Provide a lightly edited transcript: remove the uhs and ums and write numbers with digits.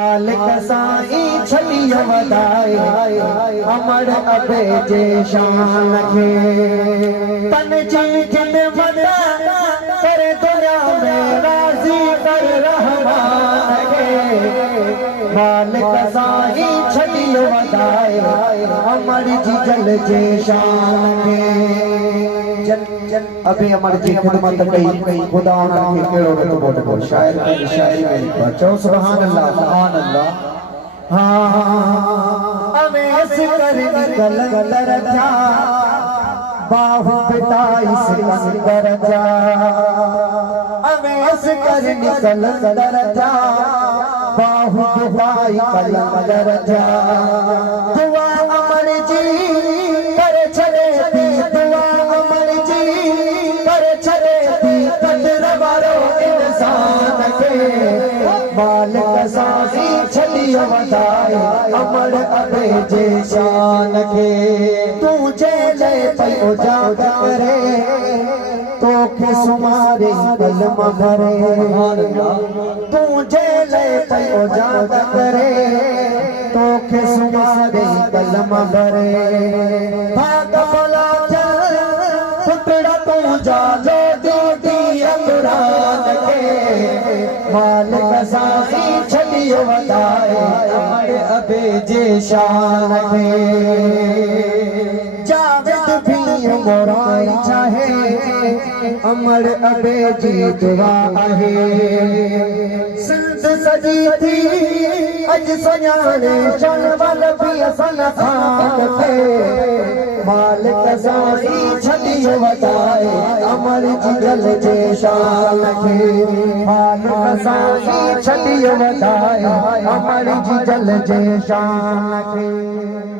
मालिक साईं छलियो वधाए अमर अबे जे शान खे तन जी खिदमत कर दुनिया में राज़ी कर रहमान खे मालिक साईं छलियो वधाए अमर जी जल जे शान खे अबे अमर जी खिदमत कई खुदा उन्हनि खे कहिड़ो रुतबो ॾिनो शाइर में चओ सुभान अल्लाह सुभान अल्लाह अवेस कर निकल दरजा बाहु पिताई सिकंदर जा अवेस कर निकल दरजा बाहु पिताई कलंदर जा दुआ अमर जी कर छड़े थी दुआ अमर जी कर छड़े थी कदर वारो इंसान के मालिक साईं छलियो वधाए अमर अबे जे शान खे तुझे ले पयो जाग करे तोखे सुमारे कलम भरे तुझे ले पयो जाग करे तोखे सुमारे कलम भरे भाग भला पुतड़ा तुझा लो दीदी अमरान के मालिक साईं छलियो वधाए अमर अबे जे शान खे जावेद भी मोराई चाहे अमर अबे जी दुआ आहे सिंध सजी थी अज सयाने चणवल भी असन खान थे मालिक साईं छलियो वधाए अमर जी जल जे शान खे मालिक साईं छलियो वधाए अमर जी जल जे शान खे।